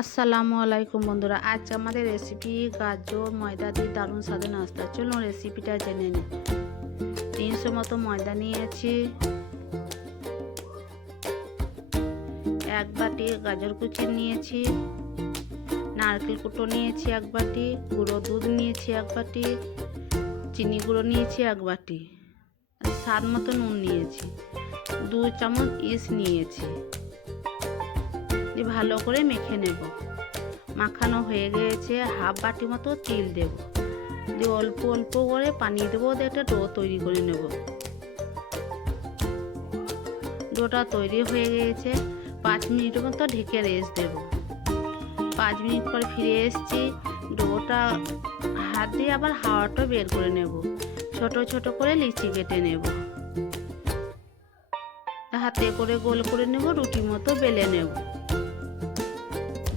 আসসালামু আলাইকুম বন্ধুরা, আজ আমাদের রেসিপি গাজর ময়দা দিয়ে দারুণ স্বাদের নাস্তা। চলুন রেসিপিটা জেনে নিই। 300 মতো ময়দা নিয়েছি, 1 বাটি গাজর কুচি নিয়েছি, নারকেল কুটো নিয়েছি 1 বাটি, গুঁড়ো দুধ নিয়েছি 1 বাটি, চিনি গুঁড়ো নিয়েছি 1 বাটি, স্বাদ মতো নুন নিয়েছি, 2 চামচ ইস্ট নিয়েছি। ভালো করে মেখে নেব। মাখানো হয়ে গিয়েছে, হাফ বাটি মতো তেল দেব, দিয়ে অল্প অল্প করে পানি দেবো, দিয়ে একটা ডো তৈরি করে নেব। ডোটা তৈরি হয়ে গিয়েছে, 5 মিনিটের মতো ঢেকে রেস্ট দেব। 5 মিনিট পর ফিরে এসেছি। ডোটা হাত দিয়ে আবার হাওয়াটা বের করে নেব। ছোট ছোট করে লিচি কেটে নেব, হাতে করে গোল করে নেব, রুটি মতো বেলে নেব।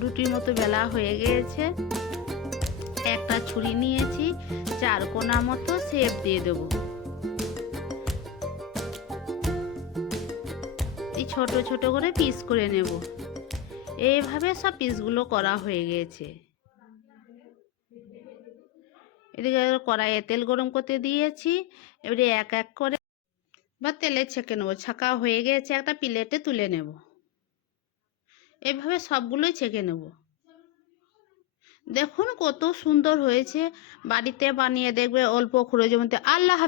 রুটির মতো বেলা হয়ে গিয়েছে, একটা ছুরি নিয়েছি, 4 কোনা মতো শেপ দিয়ে দেব। এই ছোট ছোট করে পিস করে নেব। এইভাবে সব পিসগুলো করা হয়ে গিয়েছে। এদিকে কড়াইয়ে তেল গরম করতে দিয়েছি, এবারে এক এক করে বা তেলে ছেঁকে নেব। ছাঁকা হয়ে গিয়েছে, একটা প্লেটে তুলে নেব। এভাবে সবগুলোই ছেঁকে নেব। দেখুন কত সুন্দর হয়েছে। বাড়িতে বানিয়ে দেখবে অল্প খরচের মধ্যে। আল্লাহ হাফেজ।